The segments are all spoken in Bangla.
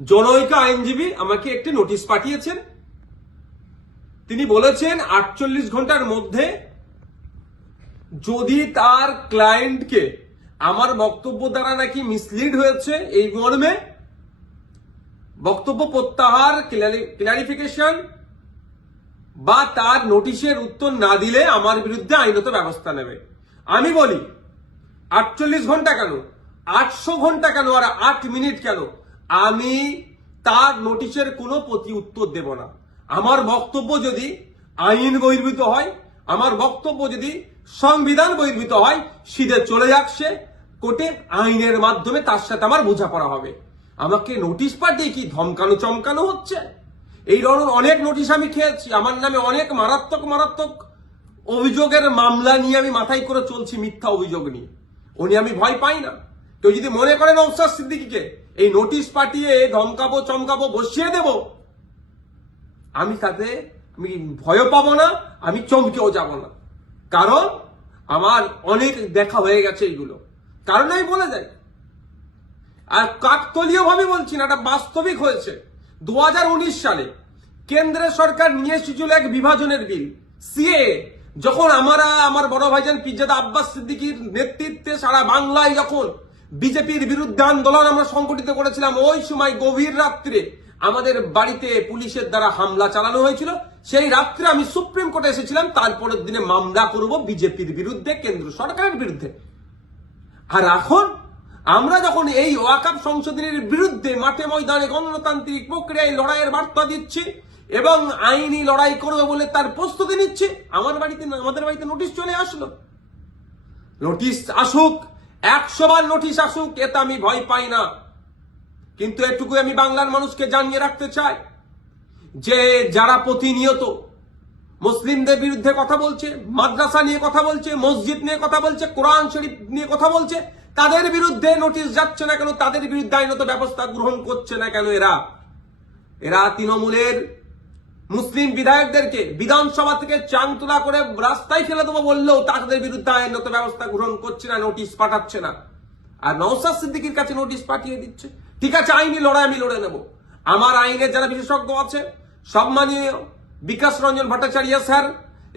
জনৈক আইনজীবী আমাকে একটি নোটিশ পাঠিয়েছেন। তিনি বলেছেন 48 ঘন্টার মধ্যে যদি তার ক্লায়েন্টকে আমার বক্তব্য দ্বারা নাকি মিসলিড হয়েছে এই মর্মে বক্তব্য প্রত্যাহার, ক্লারিফিকেশন বা তার নোটিশের উত্তর না দিলে আমার বিরুদ্ধে আইনত ব্যবস্থা নেবে। আমি বলি 48 ঘন্টা কেন, 800 ঘন্টা কেন, আর 8 মিনিট কেন, আমি তার নোটিশের কোনো প্রতি উত্তর দেব না। আমার বক্তব্য যদি আইন বহির্ভূত হয়, আমার বক্তব্য যদি সংবিধান বহির্ভূত হয়, সিধে চলে যাক সে কোর্টে, আইনের মাধ্যমে তার সাথে আমার বোঝাপড়া হবে। আমাকে নোটিশ পাঠিয়ে কি ধমকানো চমকানো হচ্ছে? এই ধরনের অনেক নোটিশ আমি খেয়েছি। আমার নামে অনেক মারাত্মক মারাত্মক অভিযোগের মামলা নিয়ে আমি মাথায় করে চলছি, মিথ্যা অভিযোগ নিয়ে। উনি আমি ভয় পাই না। কেউ যদি মনে করেন নওশাদ সিদ্দিকীকে এই নোটিশ পাঠিয়ে ধমকাবো চমকাবো বসিয়ে দেব, আমি তাতে আমি ভয় পাবো না, আমি চমকেও যাব না। কারণ আমার অনেক দেখা হয়ে গেছে এইগুলো। কারণ আমি বলে যাই, আর কাকতলীয় ভাবে বলছি না, এটা বাস্তবিক হয়েছে। 2019 সালে কেন্দ্রের সরকার নিয়ে এসেছিল এক বিভাজনের বিল, সিএএ। যখন আমার বড় ভাইজান পিরজাদা আব্বাস সিদ্দিকীর নেতৃত্বে সারা বাংলায় যখন বিজেপির বিরুদ্ধে আন্দোলন আমরা সংগঠিত করেছিলাম, ওই সময় গভীর রাত্রে আমাদের বাড়িতে পুলিশের দ্বারা হামলা চালানো হয়েছিল। সেই রাত্রে আমি সুপ্রিম কোর্টে এসেছিলাম, তারপরের দিনে মামলা করব বিজেপির বিরুদ্ধে, কেন্দ্র সরকারের বিরুদ্ধে। আর এখন আমরা যখন এই ওয়াকফ সংশোধনের বিরুদ্ধে মাঠে ময়দানে গণতান্ত্রিক প্রক্রিয়ায় লড়াইয়ের বার্তা দিচ্ছি এবং আইনি লড়াই করবে বলে তার প্রস্তুতি নিচ্ছি, আমাদের বাড়িতে নোটিশ চলে আসলো। নোটিশ আসুক, 100 বার নোটিশ আসুক, এতে আমি ভয় পাই না। কিন্তু এটুকু আমি বাংলার মানুষকে জানিয়ে রাখতে চাই যে যারা প্রতিনিয়ত মুসলিমদের বিরুদ্ধে কথা বলছে, মাদ্রাসা নিয়ে কথা বলছে, মসজিদ নিয়ে কথা বলছে, কোরআন শরীফ নিয়ে কথা বলছে, তাদের বিরুদ্ধে নোটিশ যাচ্ছে না কেন, তাদের বিরুদ্ধে আইনত ব্যবস্থা গ্রহণ করছে না কেন? এরা তৃণমূলের মুসলিম বিধায়কদেরকে বিধানসভা থেকে চাংতলা করে রাস্তায় ফেলে দেবো বললেও তাদের বিরুদ্ধে আইনত ব্যবস্থা গ্রহণ করছে না, নোটিশ পাঠাচ্ছে না। আর নওশাদ সিদ্দিকীর কাছে নোটিশ পাঠিয়ে দিচ্ছে। ঠিক আছে, আইনি লড়াই আমি লড়ে নেব। আমার আইনের যারা বিশেষজ্ঞ আছে, সম্মানীয় বিকাশ রঞ্জন ভট্টাচার্য স্যার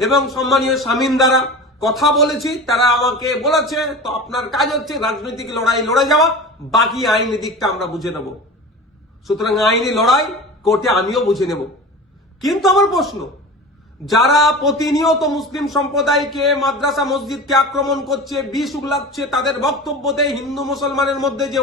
এবং সম্মানীয় শামীম দ্বারা কথা বলেছি, তারা আমাকে বলেছে তো আপনার কাজ হচ্ছে রাজনৈতিক লড়াই লড়ে যাওয়া, বাকি আইনি দিকটা আমরা বুঝে নেব। সুতরাং আইনি লড়াই কোর্টে আমিও বুঝে নেব। কিন্তু আমার প্রশ্ন, যারা প্রতিনিয়ত মুসলিম সম্প্রদায়কে, মাদ্রাসা মসজিদকে আক্রমণ করছে, বিষ উগলাচ্ছে, তাদের বক্তব্যতে হিন্দু মুসলমানের মধ্যে যে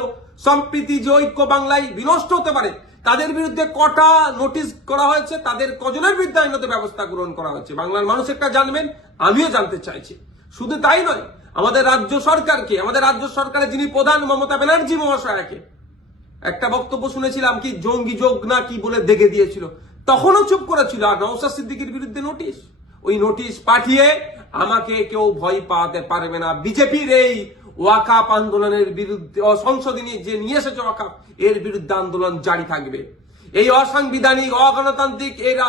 সম্প্রীতি, যে ঐক্য বাংলায় বিনষ্ট হতে পারে, তাদের বিরুদ্ধে কটা নোটিশ করা হয়েছে, তাদের কজনের বিরুদ্ধে আইনত ব্যবস্থা গ্রহণ করা হয়েছে, বাংলার মানুষ একটা জানবেন, আমিও জানতে চাইছি। শুধু তাই নয়, আমাদের রাজ্য সরকারকে, আমাদের রাজ্য সরকারের যিনি প্রধান মমতা ব্যানার্জি মহাশয়াকে একটা বক্তব্য শুনেছিলাম কি জঙ্গি যোগ না কি বলে দেখে দিয়েছিল, তখনও চুপ করেছিল। আর নওশাদ সিদ্দিকীর বিরুদ্ধে নোটিশ, ওই নোটিশ পাঠিয়ে আমাকে কেউ ভয় পাওয়াতে পারবে না। বিজেপির এই ওয়াকফ আন্দোলনের বিরুদ্ধে, সংশোধনী যে নিয়ে এসেছে ওয়াকফ, এর বিরুদ্ধে আন্দোলন জারি থাকবে। এই অসাংবিধানিক, অগণতান্ত্রিক এরা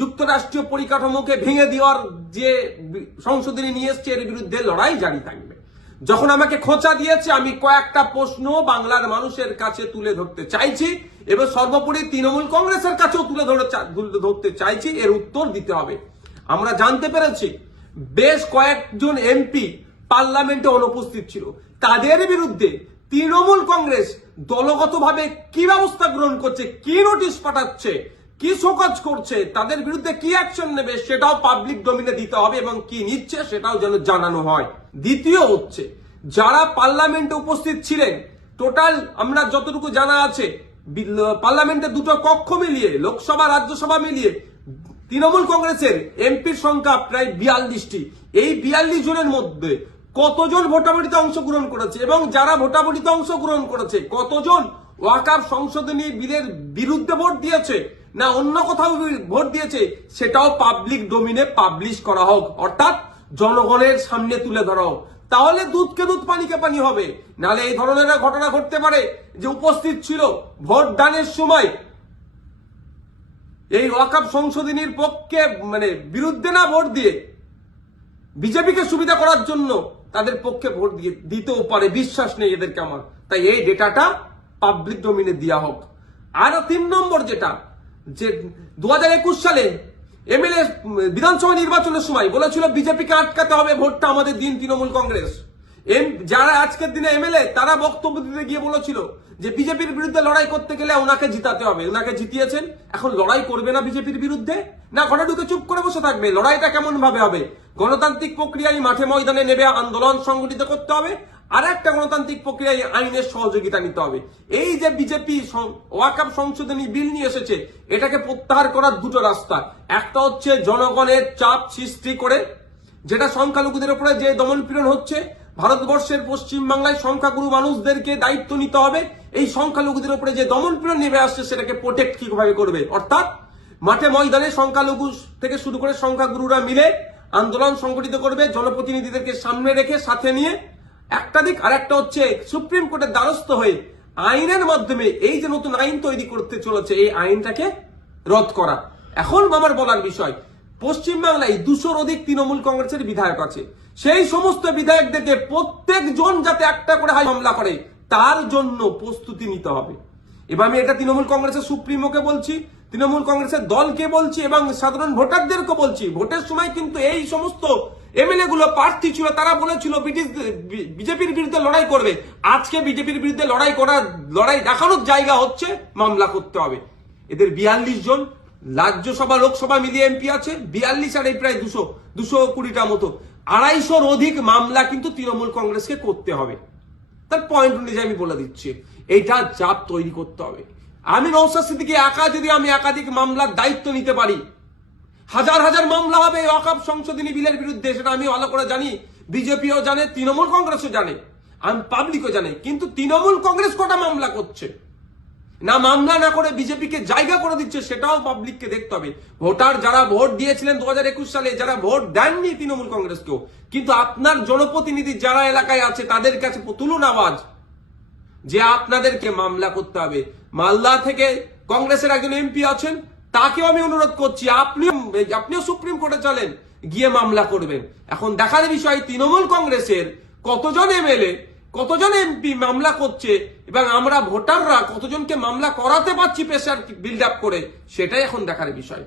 যুক্তরাষ্ট্রীয় পরিকাঠামোকে ভেঙে দেওয়ার যে সংশোধনী নিয়ে এসছে, এর বিরুদ্ধে লড়াই জারি থাকবে। যখন আমাকে খোঁচা দিয়েছে, আমি কয়েকটা প্রশ্ন বাংলার মানুষের কাছে তুলে ধরতে চাইছি এবং সর্বোপরি তৃণমূল কংগ্রেসের কাছেও তুলে ধরতে চাইছি, এর উত্তর দিতে হবে। আমরা জানতে পেরেছি বেশ কয়েকজন এমপি পার্লামেন্টে অনুপস্থিত ছিল, তাদের বিরুদ্ধে তৃণমূল কংগ্রেস দলগতভাবে কি ব্যবস্থা গ্রহণ করছে, কি নোটিশ পাঠাচ্ছে, কি শোকজ করছে, তাদের বিরুদ্ধে কি অ্যাকশন নেবে, সেটাও পাবলিক ডোমিনে দিতে হবে এবং কি নিচ্ছে সেটাও যেন জানানো হয়। দ্বিতীয় হচ্ছে, যারা পার্লামেন্টে উপস্থিত ছিলেন, টোটাল আমরা যতটুকু জানা আছে পার্লামেন্টে দুটো কক্ষ মিলিয়ে, লোকসভা রাজ্যসভা মিলিয়ে তৃণমূল কংগ্রেসের এমপির সংখ্যা প্রায় 42টি। এই 42 জনের মধ্যে কতজন ভোটাভুটিতে অংশগ্রহণ করেছে এবং যারা ভোটাভুটিতে অংশগ্রহণ করেছে কতজন ওয়াকফ সংশোধনী বিলের বিরুদ্ধে ভোট দিয়েছে না অন্য কোথাও ভোট দিয়েছে, সেটাও পাবলিক ডোমিনে পাবলিশ করা হোক, অর্থাৎ জনগণের সামনে তুলে ধরা হোক। তাহলে দুধকে দুধ পানিকে পানি হবে। নাহলে এই ধরনের ঘটনা ঘটতে পারে যে উপস্থিত ছিল ভোট দানের সময় এই ওয়াকফ সংশোধনীর পক্ষে বিরুদ্ধে না ভোট দিয়ে বিজেপিকে সুবিধা করার জন্য তাদের পক্ষে ভোট দিতেও পারে, বিশ্বাস নেই এদেরকে আমার। তাই এই ডেটাটা পাবলিক ডোমিনে দেওয়া হোক। আর 3 নম্বর যেটা, যে 2021 সালে এমএলএ বিধানসভা নির্বাচনের সময় বলেছিল বিজেপিকে আটকাতে হবে, ভোটটা আমাদের দিন তৃণমূল কংগ্রেস। যারা আজকের দিনে এমএলএ তারা বক্তব্য দিতে গিয়ে বলেছিল যে বিজেপির বিরুদ্ধে লড়াই করতে গেলে ওনাকে জিতাতে হবে, ওনাকে জিতিয়েছেন, এখন লড়াই করবে না বিজেপির বিরুদ্ধে, না ঘরে ঢুকে চুপ করে বসে থাকবে? লড়াইটা কেমন ভাবে হবে? গণতান্ত্রিক প্রক্রিয়ায় মাঠে ময়দানে নেবে, আন্দোলন সংগঠিত করতে হবে, আর একটা গণতান্ত্রিক প্রক্রিয়ায় আইনের সহযোগিতা নিতে হবে। এই যে বিজেপি ওয়াকফ সংশোধনী বিল নিয়ে এসেছে, এটাকে প্রত্যাহার করার দুটো রাস্তা। একটা হচ্ছে জনগণের চাপ সৃষ্টি করে, যেটা সংখ্যালঘুদের উপরে যে দমনপীড়ন হচ্ছে, ভারতবর্ষের পশ্চিম বাংলায় সংখ্যাগুরু মানুষদেরকে দায়িত্ব নিতে হবে। এই সংখ্যালঘুদের উপরে যে দমনপীড়ন নেমে আসছে সেটাকে প্রোটেক্ট কিভাবে করবে, অর্থাৎ মাঠে ময়দানে সংখ্যালঘু থেকে শুরু করে সংখ্যাগুরুরা মিলে আন্দোলন সংগঠিত করবে, জনপ্রতিনিধিদেরকে সামনে রেখে সাথে নিয়ে একটা দিক। আর একটা হচ্ছে সুপ্রিম কোর্টের দ্বারস্থ হয়ে আইনের মাধ্যমে এই যে নতুন আইন তৈরি করতে চলেছে, এই আইনটাকে রদ করা। এখন আমার বলার বিষয়, পশ্চিমবাংলায় 200-র অধিক তৃণমূল কংগ্রেসের বিধায়ক আছে। সেই সমস্ত বিধায়কদেরকে প্রত্যেকজন যাতে একটা করে মামলা করে তার জন্য প্রস্তুতি নিতে হবে। এবার আমি এটা তৃণমূল কংগ্রেসের সুপ্রিমোকে বলছি, তৃণমূল কংগ্রেসের দলকে বলছি এবং সাধারণ ভোটারদেরকে বলছি। ভোটের সময় কিন্তু এই সমস্ত এমএলএ গুলো প্রার্থী ছিল, তারা বলেছিল বিজেপির বিরুদ্ধে লড়াই করবে। আজকে বিজেপির বিরুদ্ধে লড়াই দেখানোর জায়গা হচ্ছে মামলা করতে হবে। এদের 42 জন রাজ্যসভা লোকসভা মিলিয়ে এমপি আছে, 42 আর এই প্রায় 220টা মতো, 250-র অধিক মামলা কিন্তু তৃণমূল কংগ্রেসকে করতে হবে। তার পয়েন্ট অনুযায়ী আমি বলে দিচ্ছি, এইটা চাপ তৈরি করতে হবে। আমি নওশাদ সিদ্দিকী যদি আমি একাধিক মামলার দায়িত্ব নিতে পারি, হাজার হাজার মামলা হবে ওয়াকফ সংশোধনী বিলের বিরুদ্ধে, সেটা আমি ভালো করে জানি, বিজেপিও জানে, তৃণমূল কংগ্রেসও জানে, আমি পাবলিকও জানে। কিন্তু তৃণমূল কংগ্রেস কটা মামলা করছে, না মামলা না করে বিজেপিকে জায়গা করে দিচ্ছে, সেটাও পাবলিককে দেখতে হবে। ভোটার যারা ভোট দিয়েছিলেন 2021 সালে, যারা ভোট দেননি তৃণমূল কংগ্রেসকেও, কিন্তু আপনার জনপ্রতিনিধি যারা এলাকায় আছে তাদের কাছে তুলুন আওয়াজ যে আপনাদেরকে মামলা করতে হবে। মালদা থেকে কংগ্রেসের একজন এমপি আছেন, তাকেও আমি অনুরোধ করছি আপনিও সুপ্রিম কোর্টে চলেন, গিয়ে মামলা করবেন। এখন দেখার বিষয় তৃণমূল কংগ্রেসের কতজন এমএলএ কতজন এমপি মামলা করছে এবং আমরা ভোটাররা কতজনকে মামলা করাতে পারছি প্রেসার বিল্ড আপ করে, সেটাই এখন দেখার বিষয়।